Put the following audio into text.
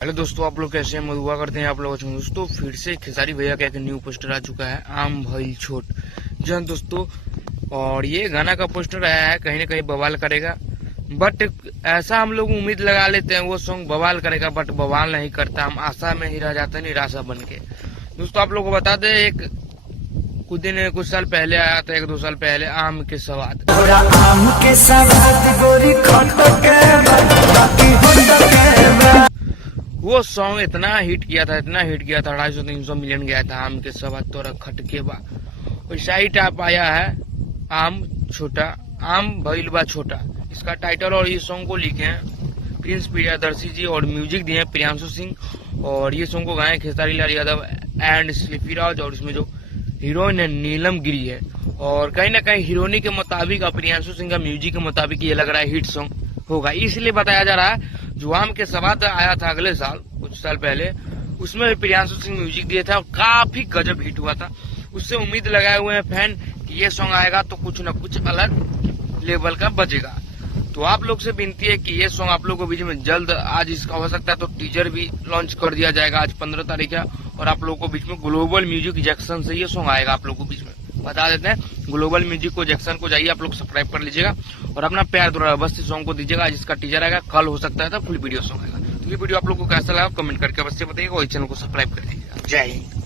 Hello दोस्तों, आप लोग कैसे हैं? मैं दुआ करते हैं आप लोग अच्छे हों। दोस्तों फिर से खेसारी भैया का एक न्यू पोस्टर आ चुका है, आम भइल छोट। जी हाँ दोस्तों, और ये गाना का पोस्टर आया है, कहीं ना कहीं बवाल करेगा। बट ऐसा हम लोग उम्मीद लगा लेते हैं वो सॉन्ग बवाल करेगा, बट बवाल नहीं करता। हम आशा में ही रह जाते हैं, निराशा बन के। दोस्तों आप लोग को बता दें, कुछ साल पहले आया था, 1-2 साल पहले, आम के सवाद। आम के सवाद गोरी वो सॉन्ग इतना हिट किया था 250-300 मिलियन गया था। आम के सवाद तोरा खटके बा। वैसा ही टाइप आया है आम छोटा, आम भइल बा छोटा। इसका टाइटल और ये सॉन्ग को लिखे हैं प्रिंस प्रियदर्शी जी और म्यूजिक दिए हैं प्रियांशु सिंह। और ये सॉन्ग को गाए खेसारी लाल यादव एंड स्लीपी राज। और इसमें जो हीरोइन है नीलम गिरी है। और कहीं ना कहीं हीरोइनी के मुताबिक और प्रियांशु सिंह का म्यूजिक के मुताबिक ये लग रहा है हिट सॉन्ग होगा। इसलिए बताया जा रहा है जो आम के सवाद आया था अगले साल, कुछ साल पहले, उसमें भी प्रियांशु सिंह म्यूजिक दिए थे और काफी गजब हिट हुआ था। उससे उम्मीद लगाए हुए हैं फैन कि ये सॉन्ग आएगा तो कुछ न कुछ अलग लेवल का बजेगा। तो आप लोग से विनती है कि ये सॉन्ग आप लोग को बीच में जल्द, आज इसका हो सकता है तो टीजर भी लॉन्च कर दिया जाएगा। आज 15 तारीख है और आप लोग को बीच में ग्लोबल म्यूजिक जैक्सन से ये सॉन्ग आएगा। आप लोग को बीच में बता देते हैं, ग्लोबल म्यूजिक को जैक्सन को जाइए, आप लोग सब्सक्राइब कर लीजिएगा और अपना प्यार द्वारा अवश्य सॉन्ग को दीजिएगा। जिसका टीजर आएगा कल, हो सकता है तो फुल वीडियो सॉन्ग आएगा। तो ये वीडियो आप लोग को कैसा लगा कमेंट करके अवश्य बताइएगा और चैनल को सब्सक्राइब कर दीजिएगा। जय हिंद।